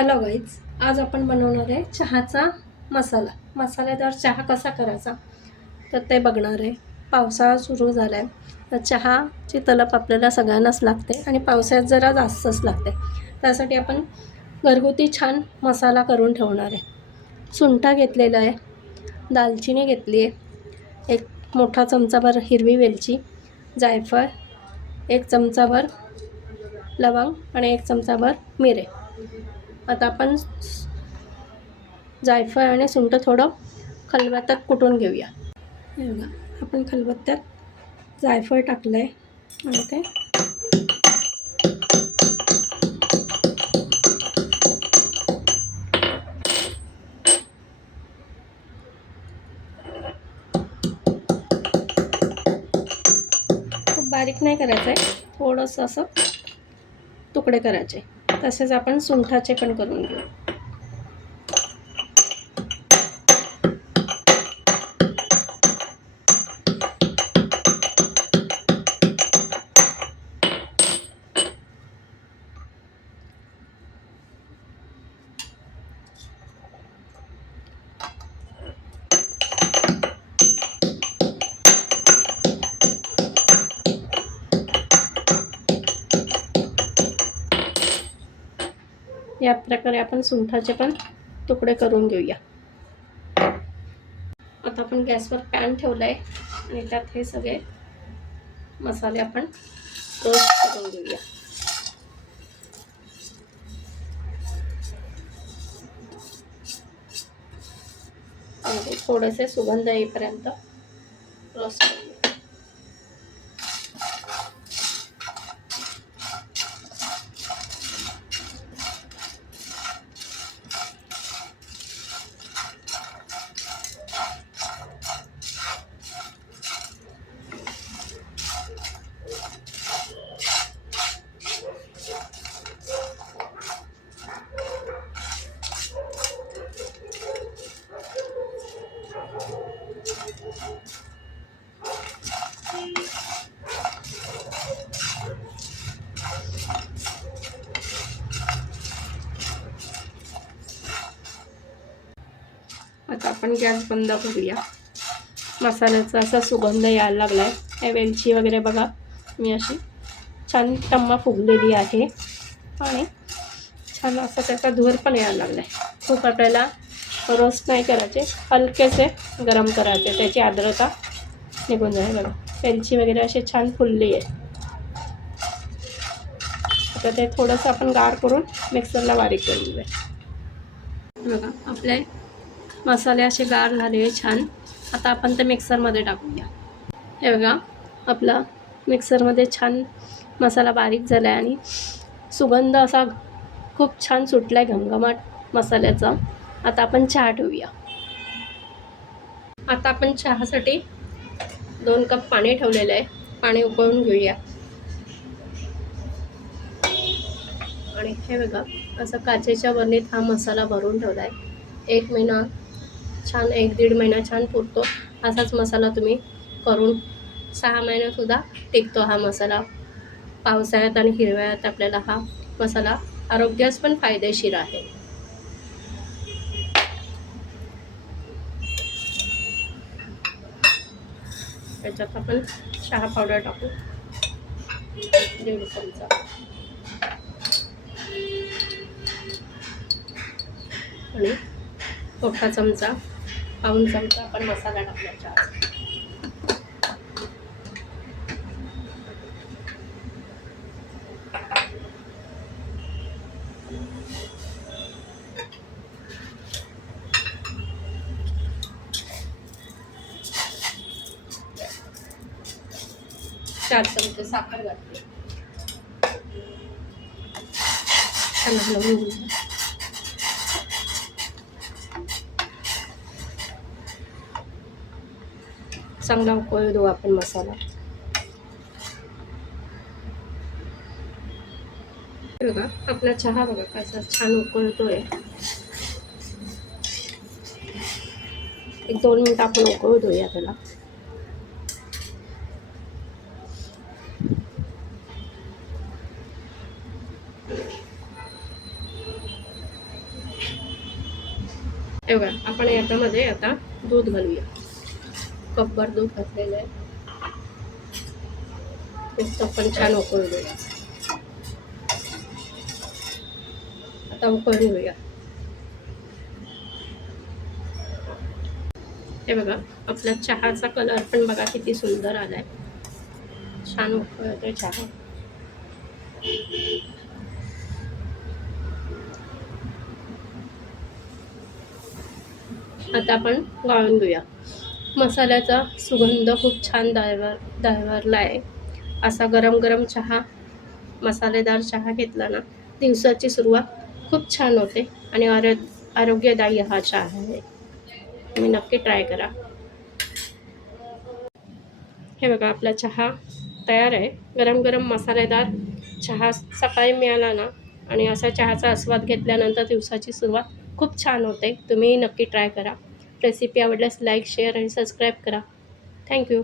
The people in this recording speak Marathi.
हॅलो गाईज, आज आपण बनवणार आहे चहाचा मसाला. मसालेदार चहा कसा करायचा तर ते बघणार आहे. पावसाळा सुरू झाला आहे तर चहाची तलप आपल्याला सगळ्यांनाच लागते आणि पावसाळ्यात जरा जास्तच लागते. त्यासाठी आपण घरगुती छान मसाला करून ठेवणार आहे. सुंठा घेतलेला आहे, दालचिनी घेतली आहे, एक मोठा चमचाभर हिरवी वेलची, जायफळ, एक चमचाभर लवंग आणि एक चमचाभर मिरे. आता आपण जायफळ आणि सुंठ थोडं खलबत्त्यात कुटून घेऊया. हे बघा, आपण खलबत्त्यात जायफळ टाकलं आहे आणि ते खूप बारीक नाही करायचं आहे, थोडंसं असं तुकडे करायचे. तसेच आपण सुंठाचे पण करून घेऊ. या प्रकारे आपण सुंठाचे पण तुकडे करून घेऊया. आता आपण गॅसवर पॅन ठेवला आहे आणि त्यात हे सगळे मसाले आपण रोस्ट करून घेऊया. आणि थोडेसे सुगंध येईपर्यंत रोस्ट करूया. आता आपण गॅस बंद करूया. मसाल्याचा असा सुगंध यायला लागला आहे. वेलची वगैरे बघा, मी अशी छान टम्मा फुगलेली आहे आणि छान असा त्याचा धूर पण यायला लागला आहे. खूप आपल्याला रोस्ट नाही करायचे, हलकेसे गरम करायचे, त्याची आर्द्रता निघून जाईल. बघा, वेलची वगैरे अशी छान फुलली आहे. आता ते थोडंसं आपण गार करून मिक्सरला बारीक करून घेऊया. बघा, आपले मसाले असे गार झाले छान. आता आपण ते मिक्सरमध्ये टाकूया. हे बघा, आपला मिक्सरमध्ये छान मसाला बारीक झाला आहे आणि सुगंध असा खूप छान सुटला आहे घमघमाट मसाल्याचा. आता आपण चहा ठेवूया. आता आपण चहासाठी 2 कप पाणी ठेवलेलं आहे. पाणी उकळून घेऊया. आणि हे बघा, असं काचेच्या बरणीत हा मसाला भरून ठेवला आहे. 1 महिना छान, 1-1.5 महिना छान पुरतो. असाच मसाला तुम्ही करून 6 महिन्यासुद्धा टिकतो हा मसाला. पावसाळ्यात आणि हिवाळ्यात आपल्याला हा मसाला आरोग्यास पण फायदेशीर आहे. त्याच्यात आपण चहा पावडर टाकू 1.5 चमचा आणि मोठा चमचा, पाऊण चमचा आपण मसाला टाकला चहाचा. चार चमचे साखर घातली. चांगला उकळू देऊ आपण मसाला. बघा, आपला चहा बघा कसा छान उकळतोय. 1-2 मिनिट आपण उकळू देऊया त्याला. हे बघा, आपण याच्यामध्ये आता दूध घालूया. कपभर दूध घातलेलं आहे. नुसतं पण छान उकळून घेऊया. आता उकळून घेऊया. हे बघा, आपला चहाचा कलर पण बघा किती सुंदर आलाय. छान उकळतोय चहा. आता आपण गाळून घेऊया. मसाल्याचा सुगंध खूप छान दरवळला आहे. असा गरम गरम चहा, मसालेदार चहा घेतला ना, दिवसाची सुरुवात खूप छान होते आणि आरोग्यदायी हा चहा आहे. तुम्ही नक्की ट्राय करा. हे बघा, आपला चहा तयार आहे. गरम गरम मसालेदार चहा सकाळी मिळाला ना आणि असा चहाचा आस्वाद घेतल्यानंतर दिवसाची सुरुवात खूप छान होते. तुम्हीही नक्की ट्राय करा. रेसिपी आवडल्यास लाईक, शेअर आणि सबस्क्राईब करा. थँक्यू.